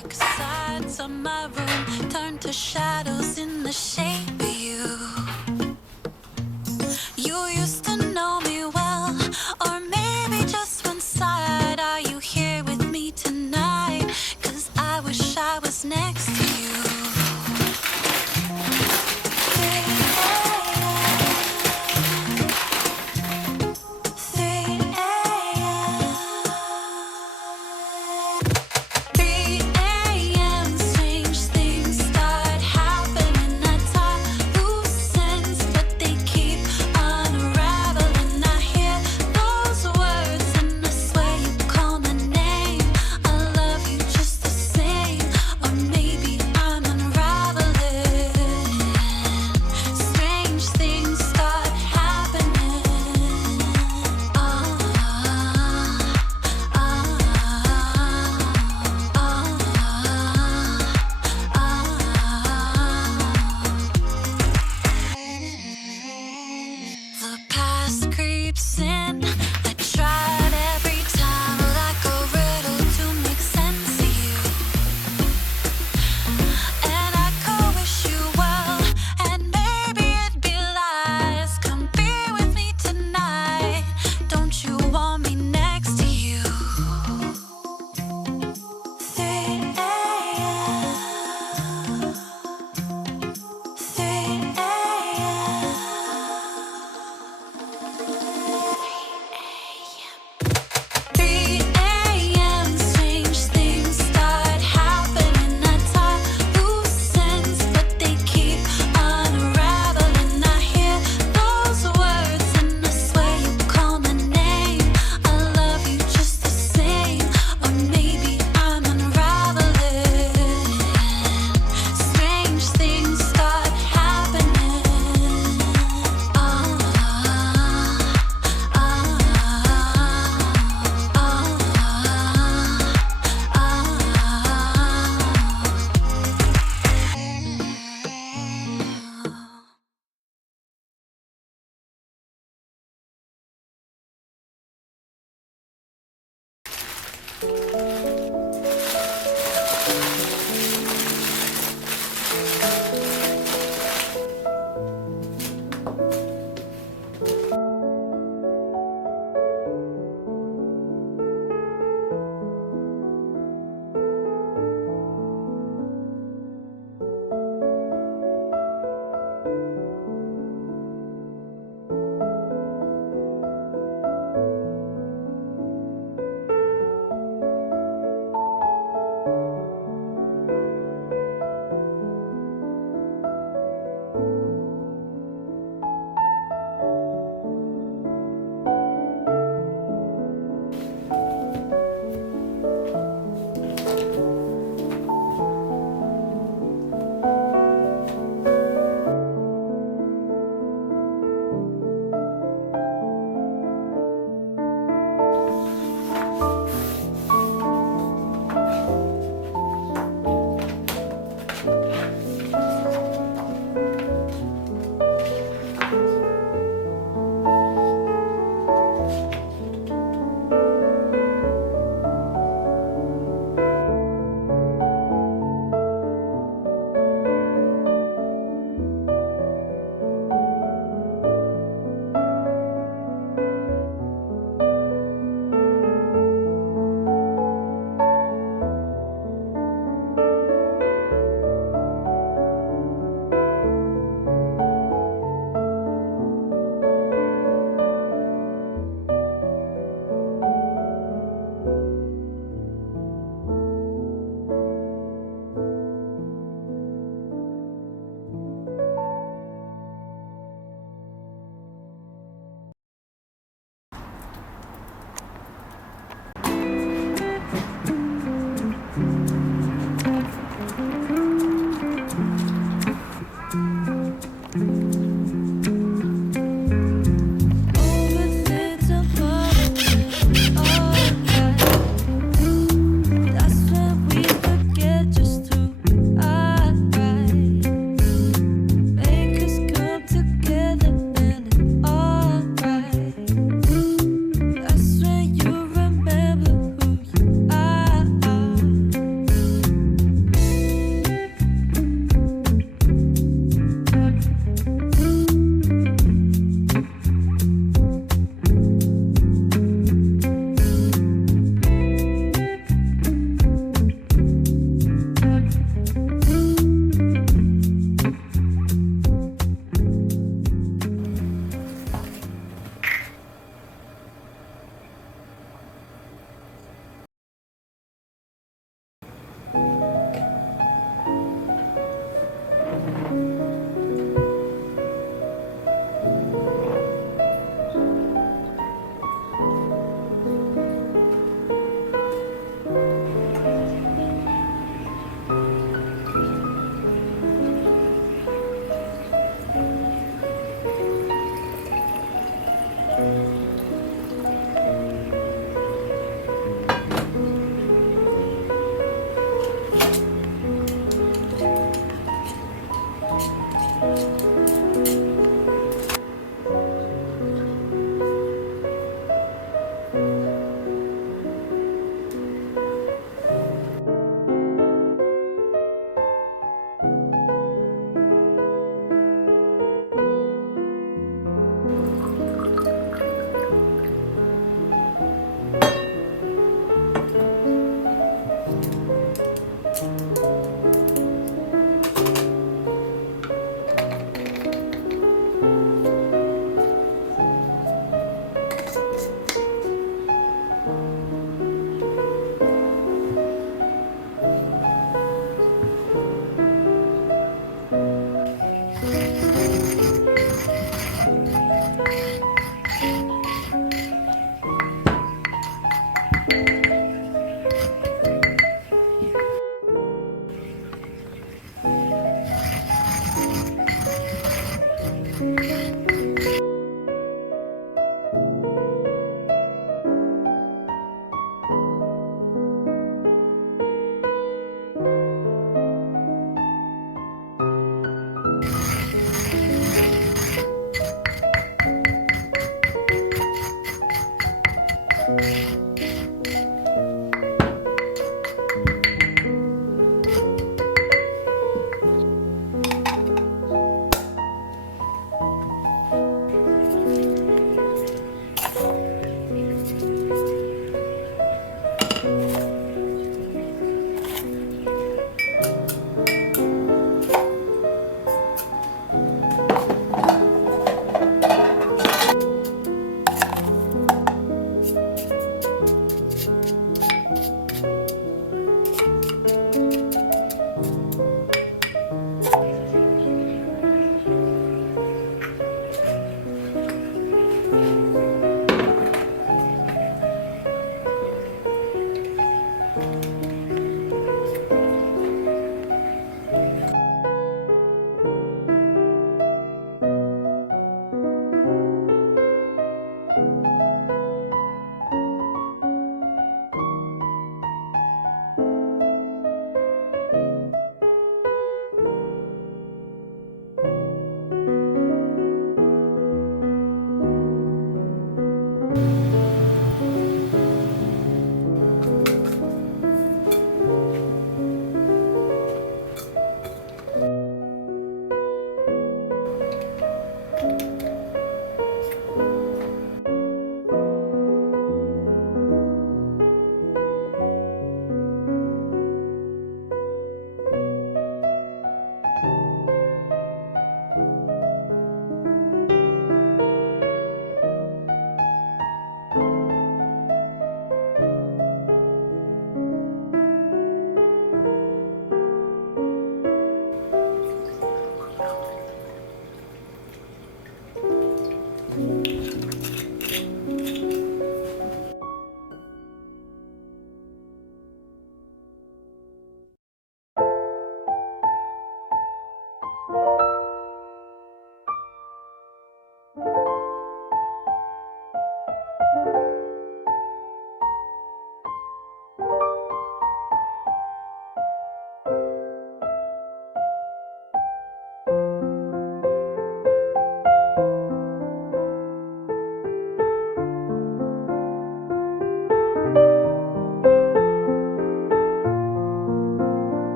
dark sides of my room turn to shadows in the shape of you. You used to know me well, or maybe just one side. Are you here with me tonight? 'Cause I wish I was next to you. 3 a.m. Strange things start happening. I tie loose ends, but they keep unraveling. I hear those words and I swear you call my name. I love you just the same, or maybe I'm unraveling. Strange things start happening. The past creeps in. I tried every time like a riddle to make sense of you. And I could wish you well, and maybe it'd be lies. Come be with me tonight. Don't you want me next to you? 3 a.m. 3 a.m. Strange things start happening. I tie loose ends, but they keep unraveling. I hear those words and I swear you call my name. I love you just the same, or maybe I'm unraveling. Strange things start happening.